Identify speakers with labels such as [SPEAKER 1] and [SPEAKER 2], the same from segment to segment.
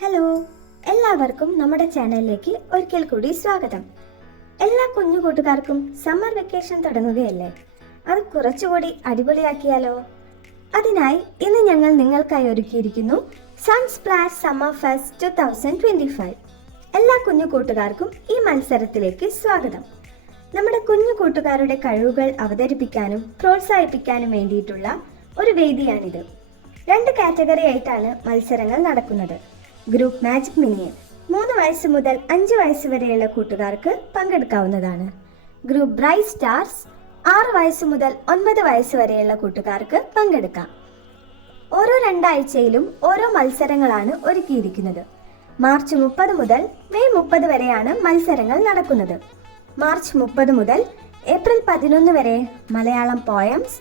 [SPEAKER 1] Hello എല്ലാവർക്കും നമ്മുടെ ചാനലിലേക്ക് ഒരിക്കൽ കൂടി സ്വാഗതം. എല്ലാ കുഞ്ഞു കൂട്ടുകാർക്കും സമ്മർ വെക്കേഷൻ തുടങ്ങുകയല്ലേ? അത് കുറച്ചുകൂടി അടിപൊളിയാക്കിയാലോ? അതിനായി ഇന്ന് ഞങ്ങൾ നിങ്ങൾക്കായി ഒരുക്കിയിരിക്കുന്നു sun splash summer fest two thousand twenty five എല്ലാ കുഞ്ഞു കൂട്ടുകാർക്കും ഈ മത്സരത്തിലേക്ക് സ്വാഗതം. നമ്മുടെ കുഞ്ഞു കൂട്ടുകാരുടെ കഴിവുകൾ അവതരിപ്പിക്കാനും പ്രോത്സാഹിപ്പിക്കാനും വേണ്ടിയിട്ടുള്ള ഒരു വേദിയാണിത്. രണ്ട് കാറ്റഗറി ആയിട്ടാണ് മത്സരങ്ങൾ നടക്കുന്നത്. ഗ്രൂപ്പ് മാജിക് മിനിയൻ മൂന്ന് വയസ്സ് മുതൽ അഞ്ച് വയസ്സ് വരെയുള്ള കൂട്ടുകാർക്ക് പങ്കെടുക്കാവുന്നതാണ്. ഗ്രൂപ്പ് ബ്രൈറ്റ് സ്റ്റാർസ് ആറ് വയസ്സ് മുതൽ ഒൻപത് വയസ്സ് വരെയുള്ള കൂട്ടുകാർക്ക് പങ്കെടുക്കാം. ഓരോ രണ്ടാഴ്ചയിലും ഓരോ മത്സരങ്ങളാണ് ഒരുക്കിയിരിക്കുന്നത്. മാർച്ച് മുപ്പത് മുതൽ മെയ് മുപ്പത് വരെയാണ് മത്സരങ്ങൾ നടക്കുന്നത്. മാർച്ച് മുപ്പത് മുതൽ ഏപ്രിൽ പതിനൊന്ന് വരെ Malayalam poems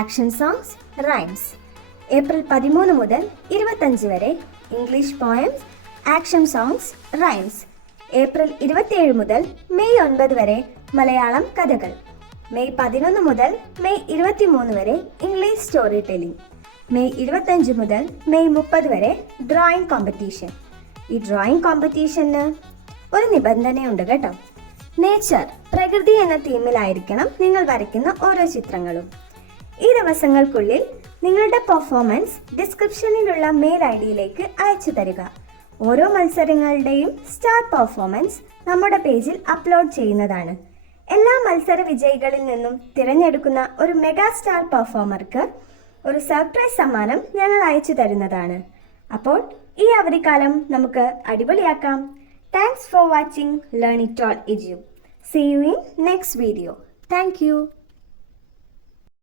[SPEAKER 1] action songs rhymes April പതിമൂന്ന് മുതൽ ഇരുപത്തഞ്ച് വരെ English poems action songs rhymes April ഇരുപത്തിയേഴ് മുതൽ മെയ് ഒൻപത് വരെ മലയാളം കഥകൾ. മെയ് പതിനൊന്ന് മുതൽ മെയ് ഇരുപത്തിമൂന്ന് വരെ ഇംഗ്ലീഷ് സ്റ്റോറി ടെല്ലിംഗ് മെയ് ഇരുപത്തഞ്ച് മുതൽ മെയ് മുപ്പത് വരെ ഡ്രോയിങ് കോമ്പറ്റീഷൻ ഈ ഡ്രോയിങ് കോമ്പറ്റീഷന് ഒരു നിബന്ധനയുണ്ട് കേട്ടോ. നേച്ചർ പ്രകൃതി എന്ന തീമിലായിരിക്കണം നിങ്ങൾ വരയ്ക്കുന്ന ഓരോ ചിത്രങ്ങളും. ഈ ദിവസങ്ങൾക്കുള്ളിൽ നിങ്ങളുടെ പെർഫോമൻസ് ഡിസ്ക്രിപ്ഷനിലുള്ള മെയിൽ ഐ ഡിയിലേക്ക് അയച്ചു തരിക. ഓരോ മത്സരങ്ങളുടെയും സ്റ്റാർ പെർഫോമൻസ് നമ്മുടെ പേജിൽ അപ്ലോഡ് ചെയ്യുന്നതാണ്. എല്ലാ മത്സര വിജയികളിൽ നിന്നും തിരഞ്ഞെടുക്കുന്ന ഒരു മെഗാ സ്റ്റാർ പെർഫോമർക്ക് ഒരു സർപ്രൈസ് സമ്മാനം ഞങ്ങൾ അയച്ചു തരുന്നതാണ്. അപ്പോൾ ഈ അവധിക്കാലം നമുക്ക് അടിപൊളിയാക്കാം. Thanks for watching learn it all ഇജു see you in next video thank